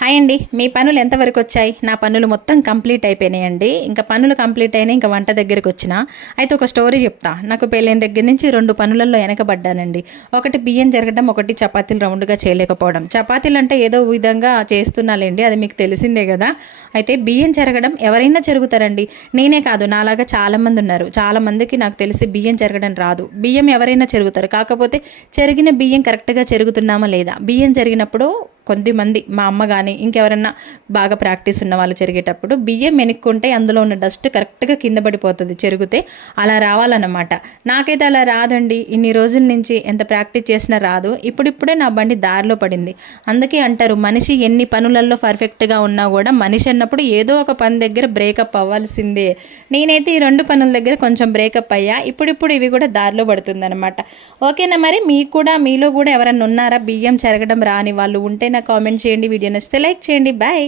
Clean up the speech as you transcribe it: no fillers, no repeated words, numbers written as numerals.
Hi అండి, మీ పనులు ఎంతవరకు వచ్చాయి? నా పనులు మొత్తం కంప్లీట్ అయిపోయినాయండి. ఇంకా పనులు కంప్లీట్ అయినాయి, ఇంకా వంట దగ్గరికి వచ్చిన. అయితే ఒక స్టోరీ చెప్తా. నాకు పెళ్ళైన దగ్గర నుంచి 2 పనులలో వెనకబడ్డానండి. ఒకటి బియ్యం జరగడం, ఒకటి చపాతీలు రౌండ్గా చేయలేకపోవడం. చపాతీలు అంటే ఏదో విధంగా చేస్తున్నాలేండి, అది మీకు తెలిసిందే కదా. అయితే బియ్యం చెరగడం ఎవరైనా చెరుగుతారండి, నేనే కాదు, నాలాగా చాలామంది ఉన్నారు. చాలామందికి నాకు తెలిసి బియ్యం చెరగడం రాదు. బియ్యం ఎవరైనా చెరుగుతారు, కాకపోతే చెరిగిన బియ్యం కరెక్ట్గా చెరుగుతున్నామా లేదా. బియ్యం జరిగినప్పుడు కొద్దిమంది, మా అమ్మ కానీ ఇంకెవరన్నా బాగా ప్రాక్టీస్ ఉన్న వాళ్ళు చెరిగేటప్పుడు బియ్యం వెనుక్కుంటే అందులో ఉన్న డస్ట్ కరెక్ట్గా కింద పడిపోతుంది చెరిగితే. అలా రావాలన్నమాట. నాకైతే అలా రాదండి. ఇన్ని రోజుల నుంచి ఎంత ప్రాక్టీస్ చేసినా రాదు. ఇప్పుడిప్పుడే నా బండి దారిలో పడింది. అందుకే అంటారు, మనిషి ఎన్ని పనులలో పర్ఫెక్ట్గా ఉన్నా కూడా మనిషి అన్నప్పుడు ఏదో ఒక పని దగ్గర బ్రేకప్ అవ్వాల్సిందే. నేనైతే ఈ 2 పనుల దగ్గర కొంచెం బ్రేకప్ అయ్యా. ఇప్పుడిప్పుడు ఇవి కూడా దారిలో పడుతుందన్నమాట. ఓకేనా? మరి మీకు కూడా, మీలో కూడా ఎవరన్నా ఉన్నారా బియ్యం చెరగడం రాని వాళ్ళు? ఉంటే నాకు కామెంట్ చేయండి. వీడియో నచ్చితే లైక్ చేయండి. బాయ్.